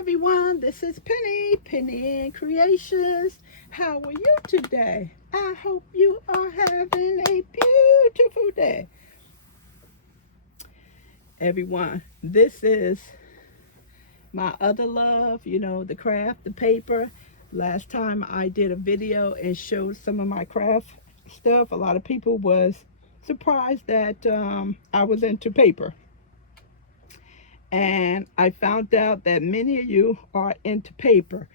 everyone, this is Penny Creations. How are you today? I hope you are having a beautiful day. Everyone, this is my other love, the craft, the paper. Last time I did a video and showed some of my craft stuff, a lot of people was surprised that I was into paper. And I found out that many of you are into paper.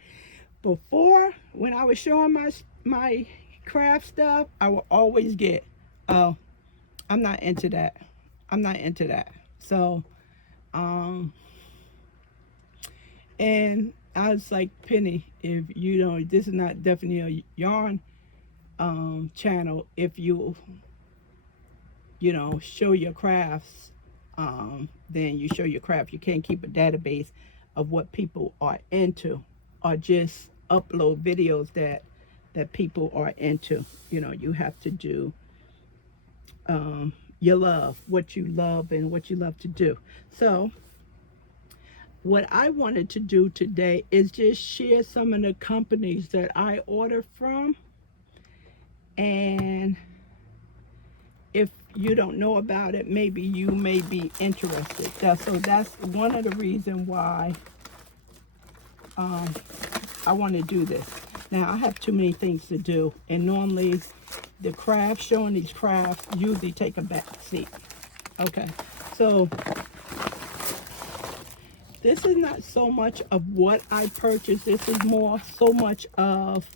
Before, when I was showing my craft stuff, I would always get, oh, I'm not into that. I'm not into that. So, and I was like, Penny, if this is not definitely a yarn channel. If you show your crafts, then you show your craft. You can't keep a database of what people are into, or just upload videos that people are into. You have to do your love, what you love and what you love to do. So what I wanted to do today is just share some of the companies that I order from. And if you don't know about it, maybe you may be interested. So that's one of the reasons why I want to do this. Now, I have too many things to do, and normally the craft, showing these crafts, usually take a back seat. Okay, so this is not so much of what I purchased. This is more so much of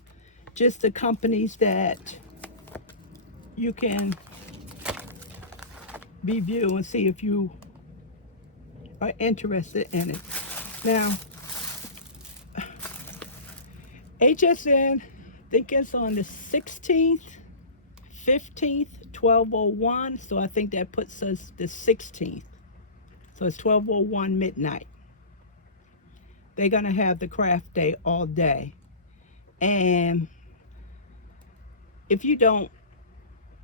just the companies that you can review and see if you are interested in it. Now, HSN, I think it's on the 16th, 15th, 12:01. So I think that puts us the 16th. So it's 12:01 midnight. They're going to have the craft day all day. And if you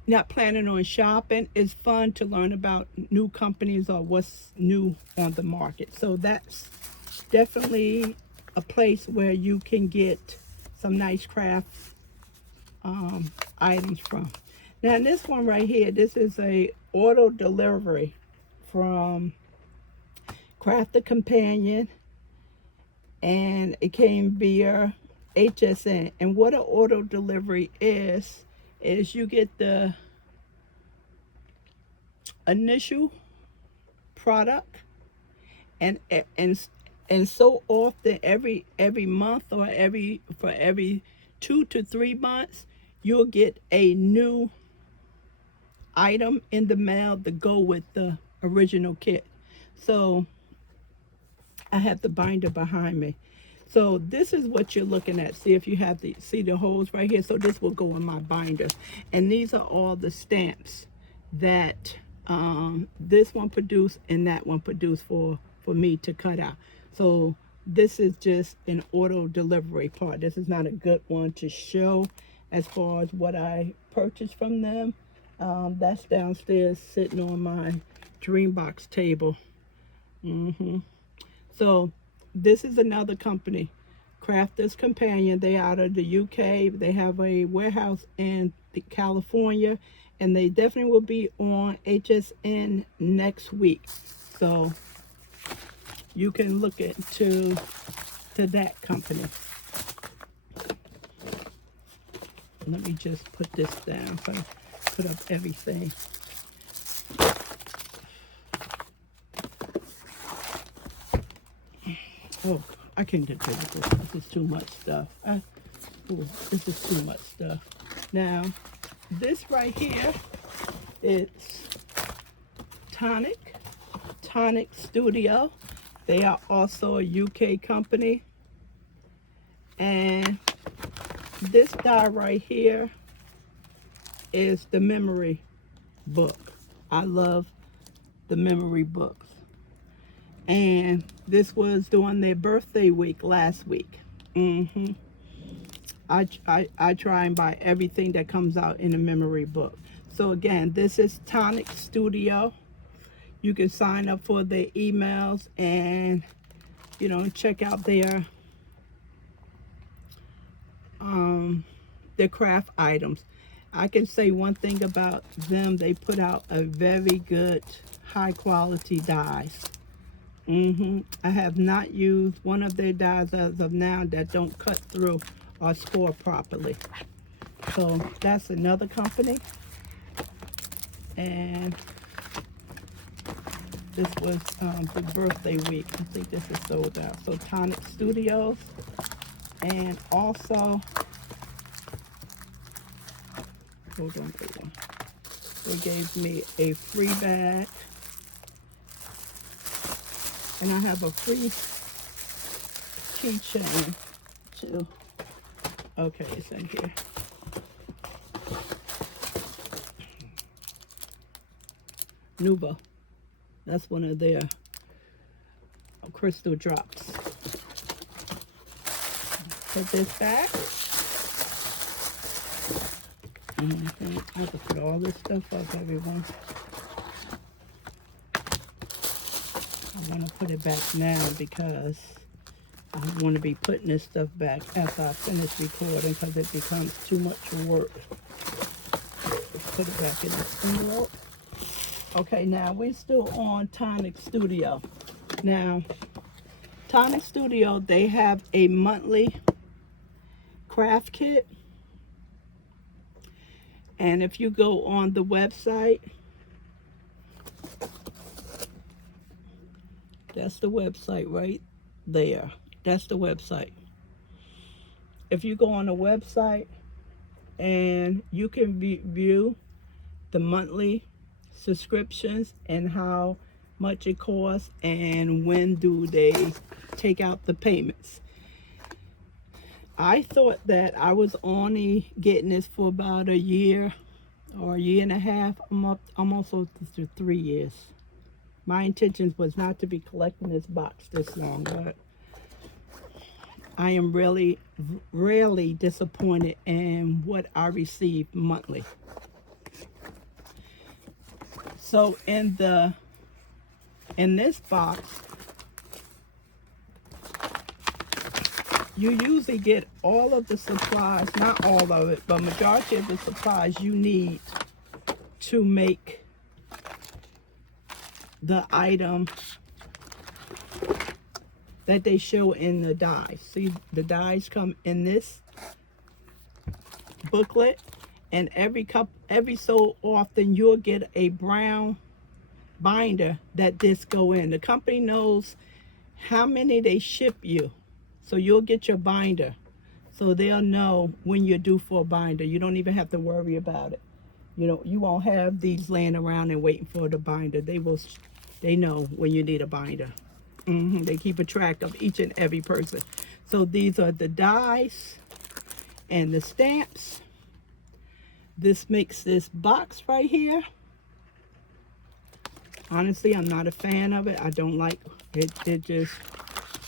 not planning on shopping, it's fun to learn about new companies or what's new on the market. So that's definitely a place where you can get some nice craft items from. Now, this one right here, this is a auto delivery from Craft the Companion, and it came via HSN. And what an auto delivery is you get the initial product, and so often every month or for every 2 to 3 months, you'll get a new item in the mail to go with the original kit. So I have the binder behind me. So this is what you're looking at. See if you have see the holes right here. So this will go in my binder. And these are all the stamps that this one produced and that one produced for me to cut out. So this is just an auto delivery part. This is not a good one to show as far as what I purchased from them. That's downstairs sitting on my Dreambox table. So this is another company, Crafters Companion. They out of the UK. They have a warehouse in California, and they definitely will be on HSN next week. So you can look into that company. Let me just put this down so I put up everything. Oh, I can't get rid of this. This is too much stuff. This is too much stuff. Now, this right here is Tonic Studio. They are also a UK company. And this die right here is the memory book. I love the memory books. And this was during their birthday week last week. I try and buy everything that comes out in a memory book. So again, this is Tonic Studio. You can sign up for their emails and you know, check out their craft items. I can say one thing about them: they put out a very good, high quality dies. I have not used one of their dies as of now that don't cut through or score properly. So that's another company. And this was the birthday week. I think this is sold out. So Tonic Studios. And also, hold on. They gave me a free bag. And I have a free keychain too. Okay, it's in here. Nuba. That's one of their crystal drops. Put this back. I have to put all this stuff up, everyone. I'm going to put it back now because I want to be putting this stuff back after I finish recording because it becomes too much work. Let's put it back in this envelope. Okay, now we're still on Tonic Studio. Now, Tonic Studio, they have a monthly craft kit. And if you go on the website, that's the website right there. That's the website. If you go on the website and you can view the monthly subscriptions and how much it costs and when do they take out the payments. I thought that I was only getting this for about a year or a year and a half. I'm almost to 3 years. My intentions was not to be collecting this box this long, but I am really disappointed in what I receive monthly. So in this box, you usually get all of the supplies, not all of it, but majority of the supplies you need to make the item that they show in the dies. See, the dies come in this booklet, and every so often you'll get a brown binder that this go in. The company knows how many they ship you, so you'll get your binder, so they'll know when you're due for a binder. You don't even have to worry about it. You know, you won't have these laying around and waiting for the binder. They know when you need a binder. They keep a track of each and every person. So these are the dies and the stamps. This makes this box right here. Honestly, I'm not a fan of it. I don't like it.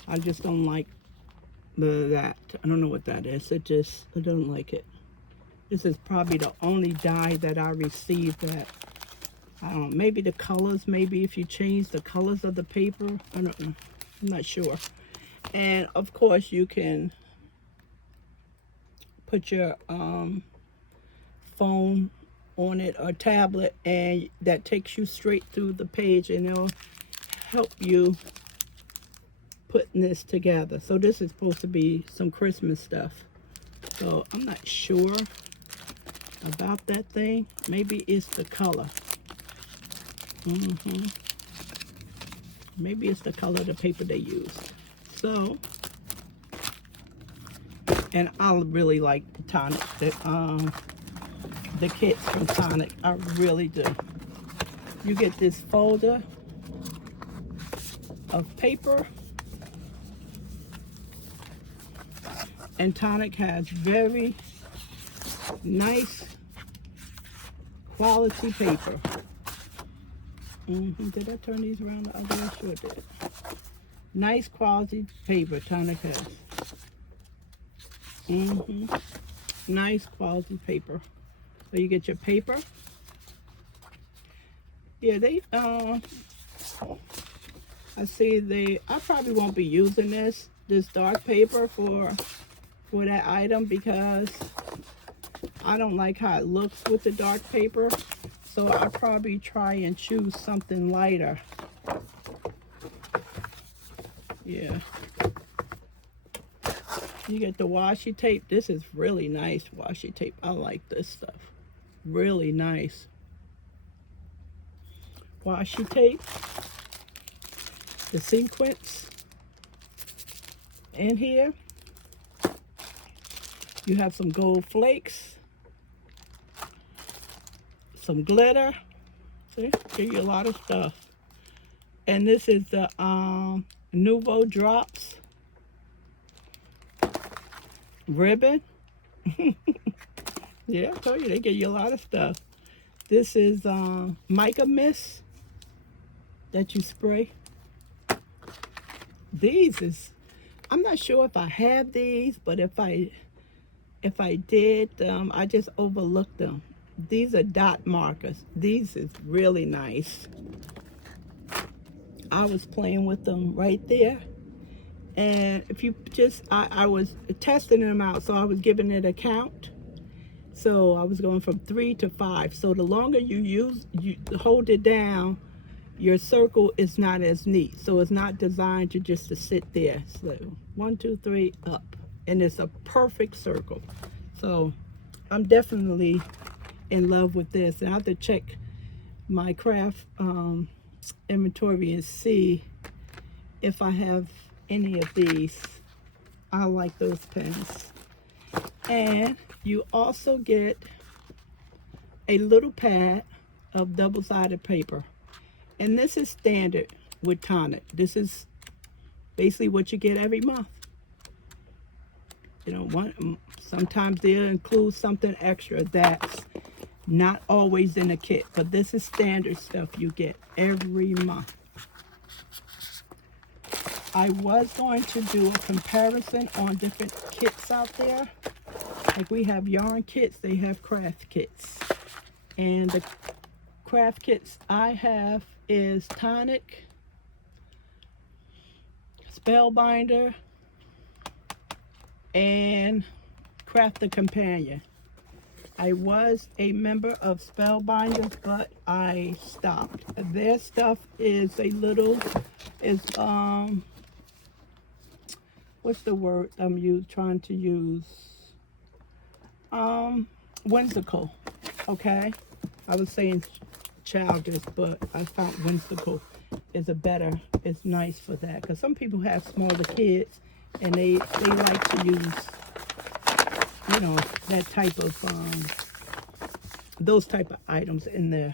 I just don't like that. I don't know what that is. I don't like it. This is probably the only die that I received that, I don't know, maybe the colors, maybe if you change the colors of the paper, I don't know. I'm not sure. And of course you can put your phone on it or tablet, and that takes you straight through the page, and it'll help you putting this together. So this is supposed to be some Christmas stuff. So I'm not sure about that thing. Maybe it's the color. Maybe it's the color of the paper they use. So, and I really like Tonic, the kits from Tonic. I really do. You get this folder of paper, and Tonic has very nice quality paper. Did I turn these around the other way? Sure did. Nice quality paper Tonic has. Nice quality paper. So you get your paper. Yeah, I see I probably won't be using this dark paper for that item because I don't like how it looks with the dark paper. So I'll probably try and choose something lighter. Yeah. You get the washi tape. This is really nice washi tape. I like this stuff. Really nice. Washi tape. The sequins in here. You have some gold flakes. Some glitter. See? Give you a lot of stuff. And this is the Nouveau Drops ribbon. Yeah, I told you they give you a lot of stuff. This is mica mist that you spray. These is, I'm not sure if I have these, but if I did, I just overlooked them. These are dot markers. These is really nice. I was playing with them right there. And if you just, I was testing them out, so I was giving it a count. So I was going from 3 to 5. So the longer you hold it down, your circle is not as neat. So it's not designed to just to sit there. So 1, 2, 3, up. And it's a perfect circle. So I'm definitely in love with this. And I have to check my craft inventory and see if I have any of these. I like those pens. And you also get a little pad of double-sided paper. And this is standard with Tonic. This is basically what you get every month. You know, sometimes they'll include something extra that's not always in the kit, but this is standard stuff you get every month. I was going to do a comparison on different kits out there. Like we have yarn kits, they have craft kits. And the craft kits I have is Tonic, Spellbinder, and Craft the Companion. I was a member of Spellbinders, but I stopped. Their stuff is a little, what's the word I'm trying to use? Whimsical, okay? I was saying childish, but I found whimsical is it's nice for that. Because some people have smaller kids and they like to use, you know, that type of, those type of items in the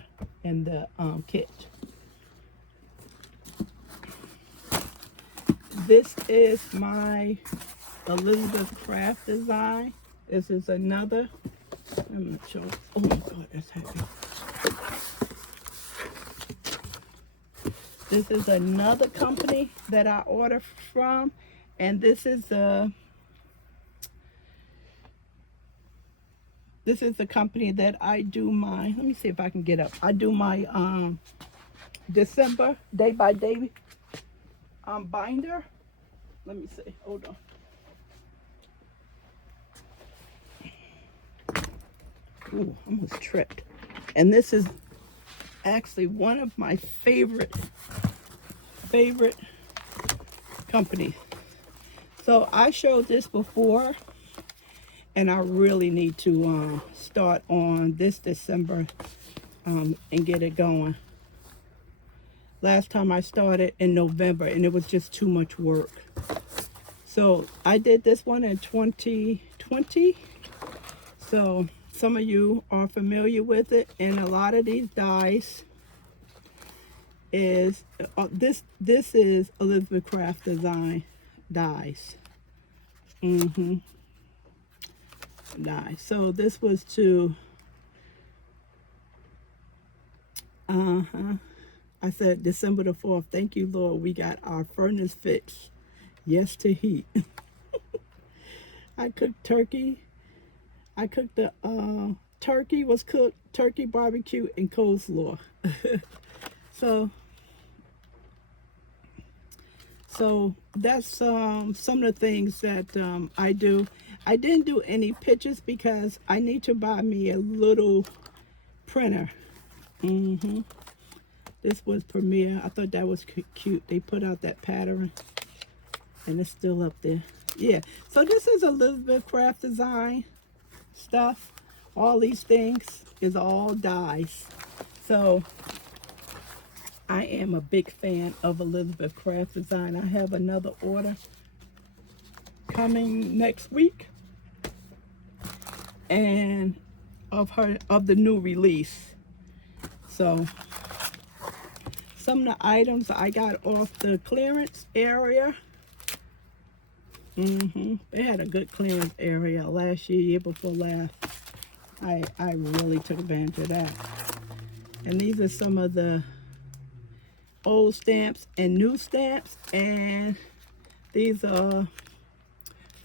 kit. This is my Elizabeth Craft design. This is another, let me show, oh my God, that's heavy. This is another company that I order from, and this is the company that I do my, let me see if I can get up. I do my December day by day binder. Let me see, hold on. Ooh, I almost tripped. And this is actually one of my favorite companies. So I showed this before, and I really need to start on this December and get it going. Last time I started in November, and it was just too much work. So I did this one in 2020. So some of you are familiar with it, and a lot of these dies is this is Elizabeth Craft design dies. Dies. So this was to I said December the 4th. Thank you, Lord. We got our furnace fixed. Yes to heat. I cooked turkey. I cooked the turkey was cooked, turkey barbecue and coleslaw. So So that's some of the things that I do. I didn't do any pictures because I need to buy me a little printer. hmm This was Premiere. I thought that was cute. They put out that pattern, and it's still up there. Yeah. So this is Elizabeth Craft Design stuff. All these things is all dies. So I am a big fan of Elizabeth Craft Design. I have another order coming next week, and of the new release. So some of the items I got off the clearance area. They had a good clearance area last year, year before last. I really took advantage of that. And these are some of the old stamps and new stamps, and these are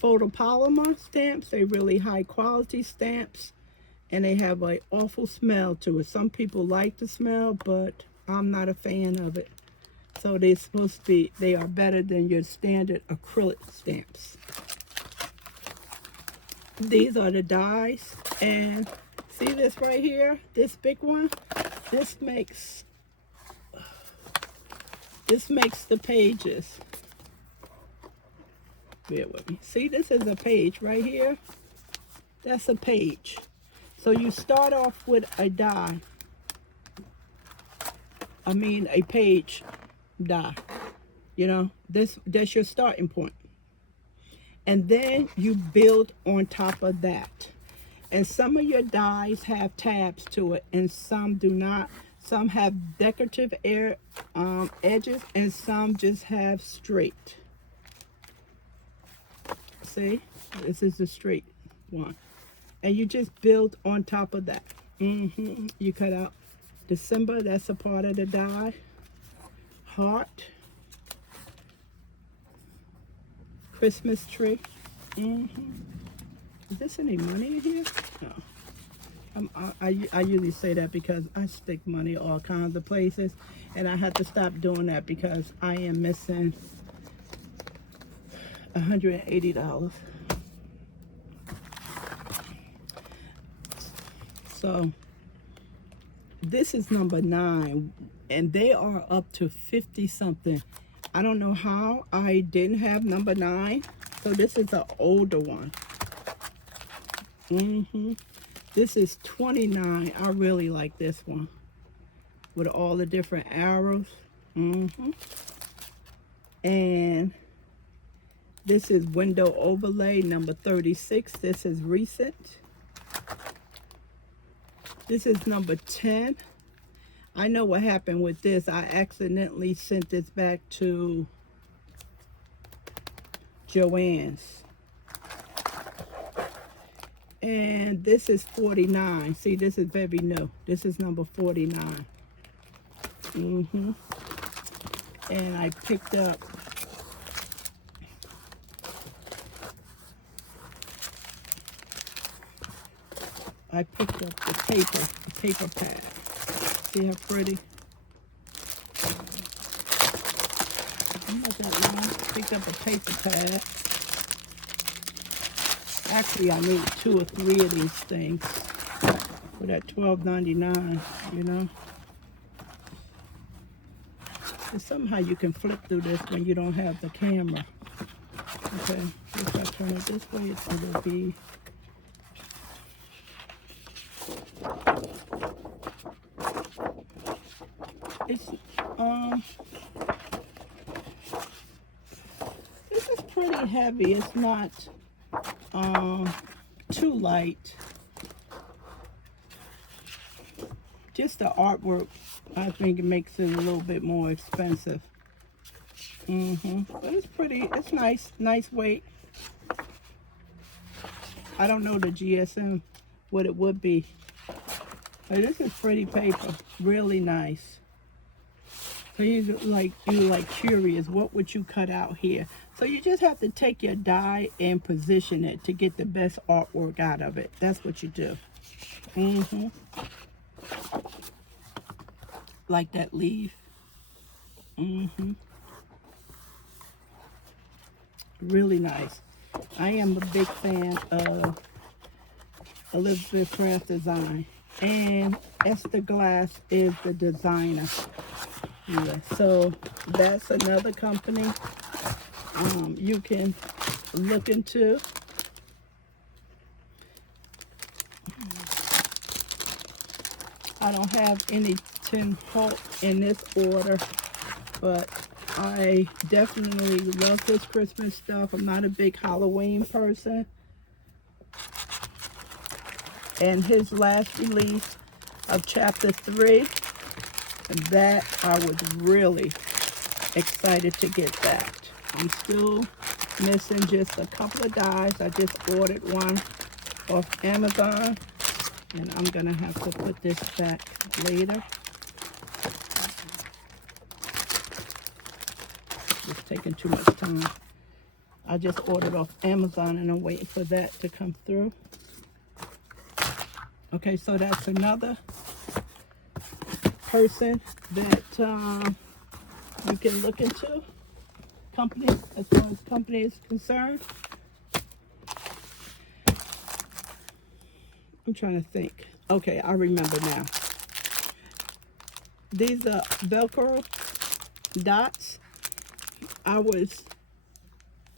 photopolymer stamps. They're really high quality stamps, and they have an awful smell to it. Some people like the smell, but I'm not a fan of it. So they're supposed to be, they are better than your standard acrylic stamps. These are the dies, and see this right here, this big one, this makes the pages. Bear with me. See, this is a page right here. That's a page. So you start off with a die. I mean a page die. You know, that's your starting point. And then you build on top of that. And some of your dies have tabs to it, and some do not. Some have decorative edges, and some just have straight. See, this is the straight one. And you just build on top of that. You cut out December, that's a part of the die. Heart. Christmas tree. Is this any money in here? No. I usually say that because I stick money all kinds of places, and I have to stop doing that because I am missing $180. So this is number 9, and they are up to 50 something. I don't know how I didn't have number 9. So this is an older one. This is 29. I really like this one with all the different arrows. And this is window overlay number 36. This is recent. This is number 10. I know what happened with this. I accidentally sent this back to Joann's. And this is 49. See, this is very new. This is number 49. And I picked up the paper pad. See how pretty? Not that long. Picked up a paper pad. Actually, I need 2 or 3 of these things for that $12.99, you know. And somehow you can flip through this when you don't have the camera. Okay, if I turn it this way, it's going to be... It's, this is pretty heavy. It's not too light. Just the artwork, I think it makes it a little bit more expensive. But it's pretty, it's nice weight. I don't know the GSM, what it would be. But this is pretty paper, really nice. So you're like curious, what would you cut out here? So you just have to take your die and position it to get the best artwork out of it. That's what you do. Like that leaf. Really nice. I am a big fan of Elizabeth Craft Design. And Esther Glass is the designer. Yeah, so that's another company you can look into. I don't have any Tim Holt in this order, but I definitely love his Christmas stuff. I'm not a big Halloween person. And his last release of chapter 3, that I was really excited to get that. I'm still missing just a couple of dies. I just ordered one off Amazon, and I'm gonna have to put this back later. It's taking too much time. I just ordered off Amazon and I'm waiting for that to come through. Okay, so that's another person that you can look into. Company, as far as company is concerned. I'm trying to think. Okay, I remember now. These are Velcro dots. I was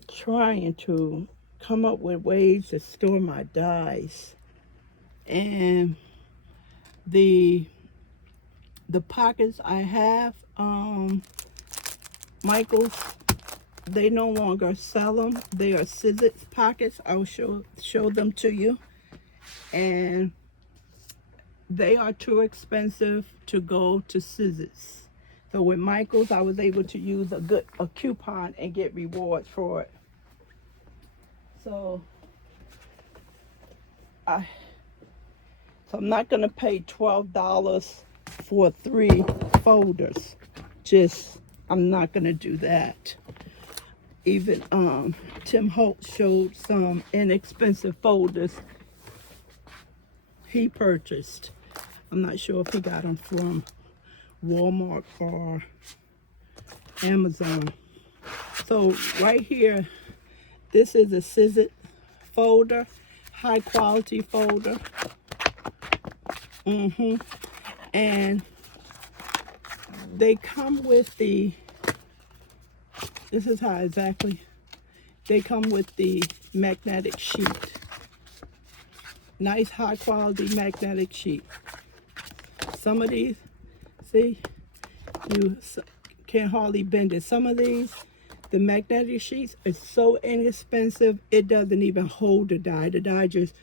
trying to come up with ways to store my dies, and the pockets I have, Michael's, they no longer sell them. They are scissors pockets. I'll show them to you, and they are too expensive to go to scissors. So with Michael's, I was able to use a coupon and get rewards for it. So I'm not gonna pay $12 for 3 folders. I'm not gonna do that. Even Tim Holt showed some inexpensive folders he purchased. I'm not sure if he got them from Walmart or Amazon. So right here, this is a scissor folder, high quality folder. And they come with this is how exactly, they come with the magnetic sheet. Nice high quality magnetic sheet. Some of these, see, you can't hardly bend it. Some of these, the magnetic sheets are so inexpensive, it doesn't even hold the die. The die just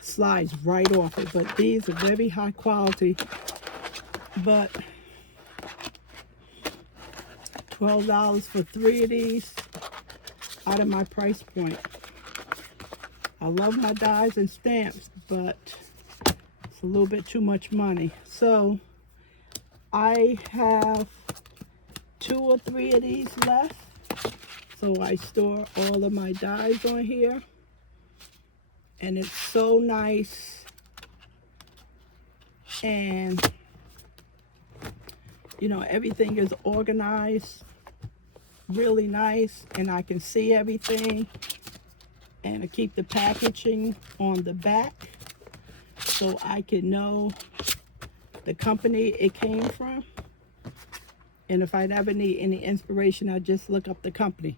slides right off it. But these are very high quality. But $12 for 3 of these, out of my price point. I love my dies and stamps, but it's a little bit too much money. So I have 2 or 3 of these left. So I store all of my dies on here. And it's so nice. And, you know, everything is organized really nice. And I can see everything. And I keep the packaging on the back so I can know the company it came from. And if I ever need any inspiration, I just look up the company.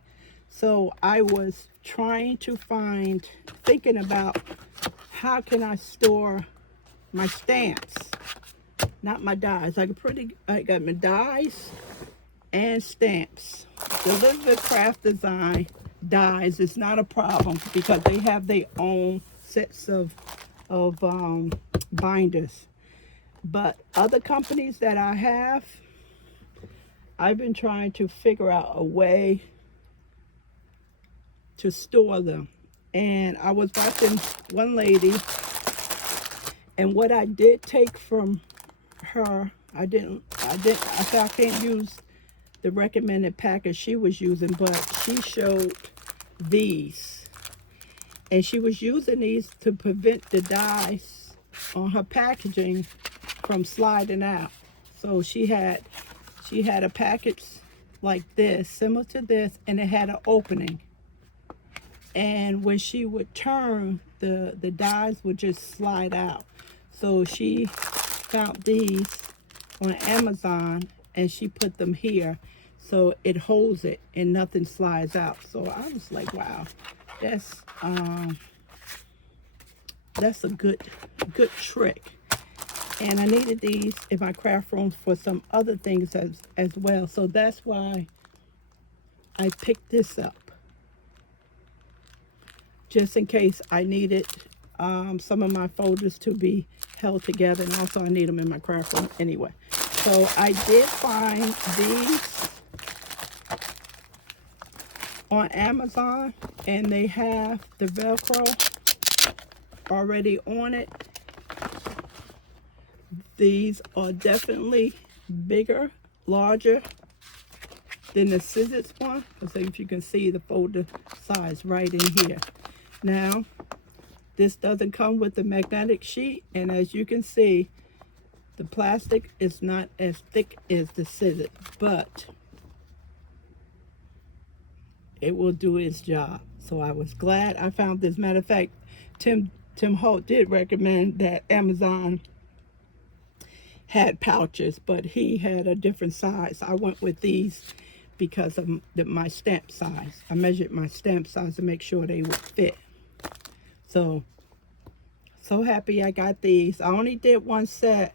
So I was thinking about how can I store my stamps, not my dies. I got my dies and stamps. The Elizabeth Craft Design dies is not a problem because they have their own sets of binders. But other companies that I have, I've been trying to figure out a way to store them. And I was watching one lady, and what I did take from her, I can't use the recommended package she was using, but she showed these. And she was using these to prevent the dies on her packaging from sliding out. So she had a package like this, similar to this, and it had an opening. and when she would turn, the dies would just slide out. So she found these on Amazon, and she put them here, so it holds it and nothing slides out. So I was like, wow, that's a good trick. And I needed these in my craft room for some other things as well. So that's why I picked this up, just in case I needed some of my folders to be held together, and also I need them in my craft room anyway. So I did find these on Amazon, and they have the Velcro already on it. These are definitely bigger, larger than the scissors one. So if you can see the folder size right in here. Now, this doesn't come with the magnetic sheet, and as you can see, the plastic is not as thick as the scissors, but it will do its job. So I was glad I found this. Matter of fact, Tim Holt did recommend that Amazon had pouches, but he had a different size. I went with these because of my stamp size. I measured my stamp size to make sure they would fit. So happy I got these. I only did one set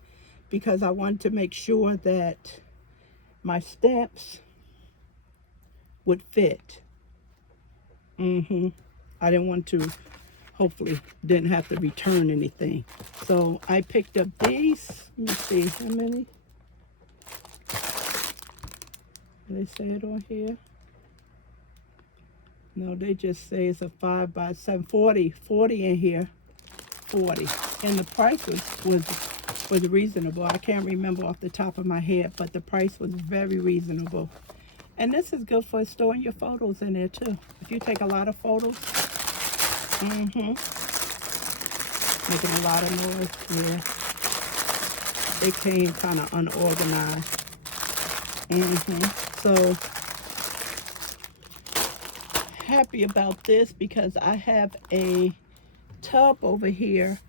because I wanted to make sure that my stamps would fit. I didn't want to, hopefully didn't have to return anything. So I picked up these. Let me see how many. Do they say it on here? No, they just say it's a 5 by 7, 40 in here, 40. And the price was reasonable. I can't remember off the top of my head, but the price was very reasonable. And this is good for storing your photos in there too. If you take a lot of photos, making a lot of noise, yeah. It came kind of unorganized. So happy about this because I have a tub over here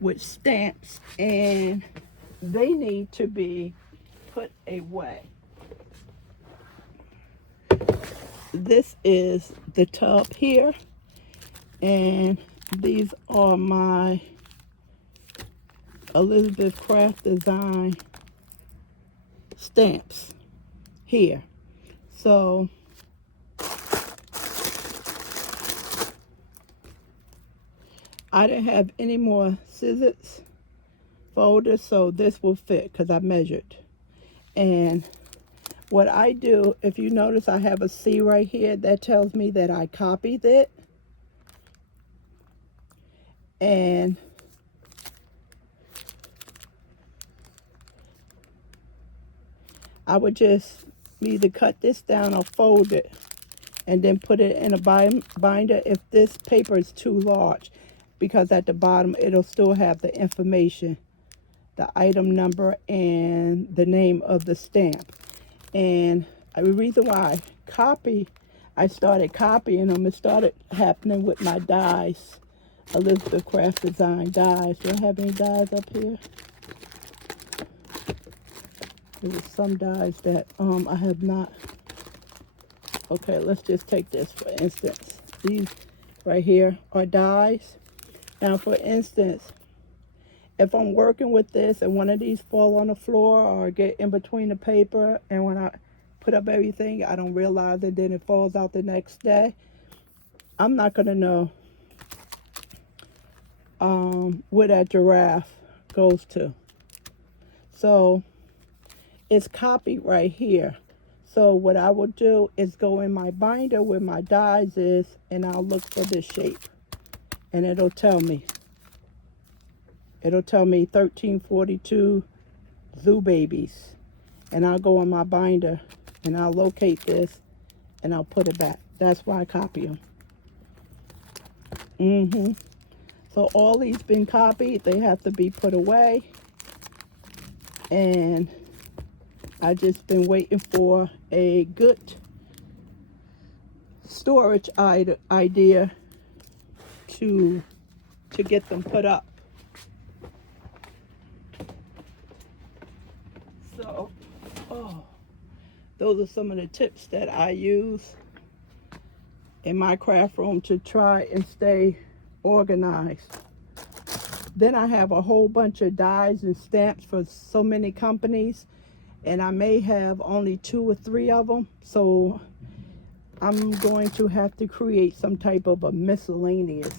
with stamps, and they need to be put away. This is the tub here, and these are my Elizabeth Craft Design stamps here. So I didn't have any more scissors folders, so this will fit because I measured. And what I do, if you notice, I have a C right here that tells me that I copied it. And I would just either cut this down or fold it and then put it in a binder if this paper is too large, because at the bottom it'll still have the information, the item number and the name of the stamp. And the reason why I started copying them, it started happening with my dies, Elizabeth Craft Design dies. Do I have any dies up here? There was some dies that I have not. Okay, let's just take this for instance. These right here are dies. Now, for instance, if I'm working with this and one of these fall on the floor or get in between the paper, and when I put up everything, I don't realize it, then it falls out the next day, I'm not going to know where that giraffe goes to. So it's copied right here. So what I will do is go in my binder where my dies is, and I'll look for this shape, and it'll tell me. It'll tell me 1342 Zoo Babies. And I'll go on my binder and I'll locate this and I'll put it back. That's why I copy them. So all these been copied. They have to be put away. And I just been waiting for a good storage idea to get them put up. So, those are some of the tips that I use in my craft room to try and stay organized. Then I have a whole bunch of dies and stamps for so many companies, and I may have only 2 or 3 of them, so I'm going to have to create some type of a miscellaneous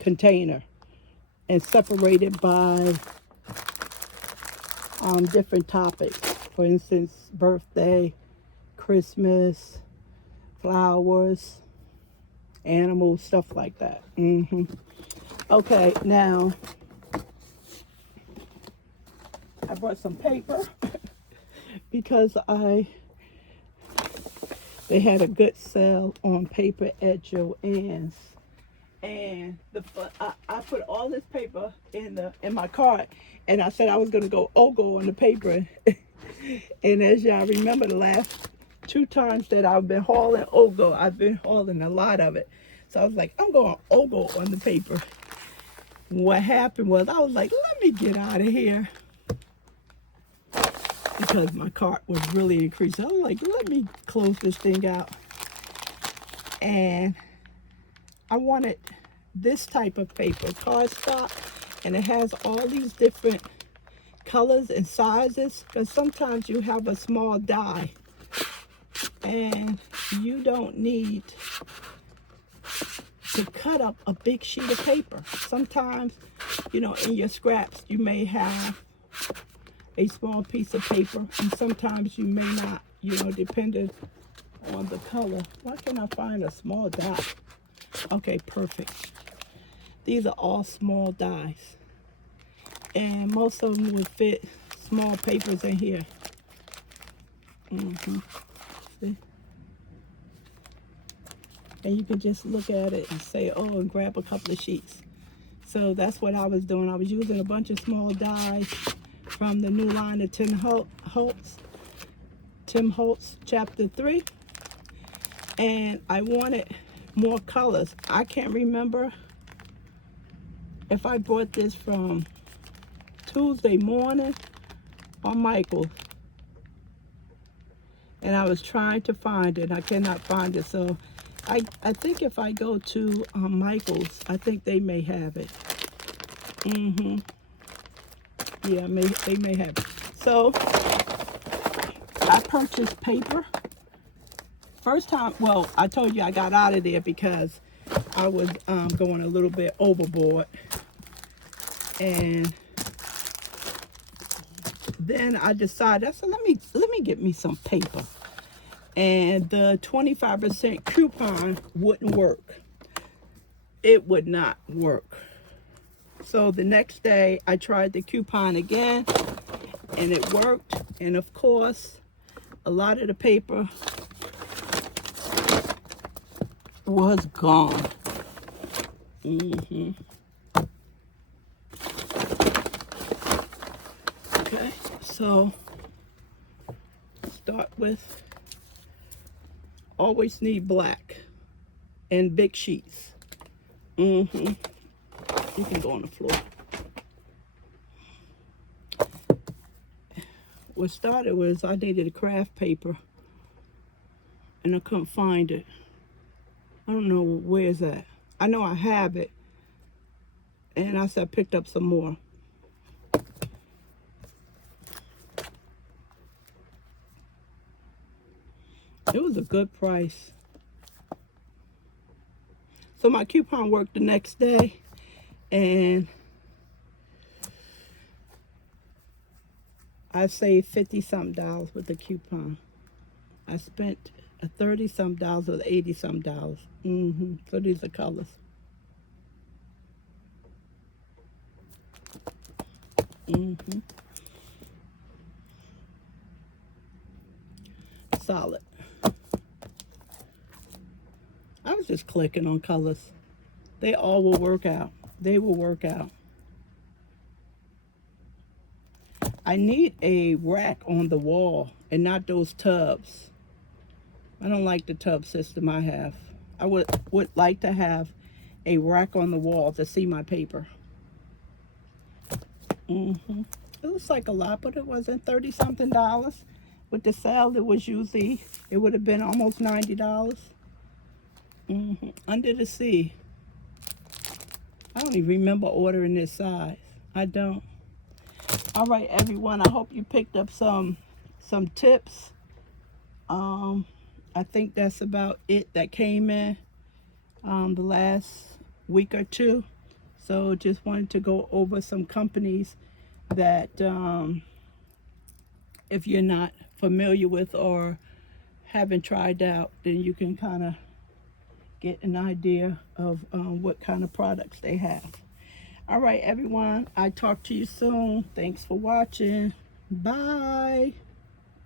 container and separate it by different topics. For instance, birthday, Christmas, flowers, animals, stuff like that. Okay, now I brought some paper because they had a good sale on paper at Joann's, and I put all this paper in my cart, and I said I was gonna go Ogo on the paper. And as y'all remember, the last 2 times that I've been hauling Ogo, I've been hauling a lot of it. So I was like, I'm going Ogo on the paper. What happened was I was like, let me get out of here, because my cart was really increasing. I was like, let me close this thing out. And I wanted this type of paper, cardstock, and it has all these different colors and sizes, because sometimes you have a small die and you don't need to cut up a big sheet of paper. Sometimes, in your scraps you may have a small piece of paper, and sometimes you may not, depending on the color. Why can't I find a small die? Okay, perfect. These are all small dies, and most of them would fit small papers in here. See? And you can just look at it and say, and grab a couple of sheets. So that's what I was doing. I was using a bunch of small dies from the new line of Tim Holtz chapter 3. And I wanted more colors. I can't remember if I bought this from Tuesday morning or Michael's. And I was trying to find it. I cannot find it. So I think if I go to Michael's, I think they may have it. Yeah, they may have it. So I purchased paper. First time, well, I told you I got out of there because I was going a little bit overboard. And then I decided, I said, let me get me some paper. And the 25% coupon wouldn't work. It would not work. So the next day I tried the coupon again, and it worked. And of course, a lot of the paper was gone. Okay, so start with, always need black and big sheets. You can go on the floor. What started was I needed a craft paper and I couldn't find it. I don't know where it's at. I know I have it, and I said I picked up some more. It was a good price. So my coupon worked the next day, and I saved $50-something with the coupon. I spent $30-something or $80-something. So these are colors. Solid. I was just clicking on colors. They all will work out. They will work out. I need a rack on the wall and not those tubs. I don't like the tub system I have. I would like to have a rack on the wall to see my paper. It looks like a lot, but it wasn't. 30 something dollars. With the sale, it was usually, it would have been almost $90. Under the Sea. I don't even remember ordering this size. I don't. All right, everyone. I hope you picked up some tips. I think that's about it that came in the last week or two. So just wanted to go over some companies that if you're not familiar with or haven't tried out, then you can kind of get an idea of what kind of products they have. All right, everyone. I talk to you soon. Thanks for watching. Bye.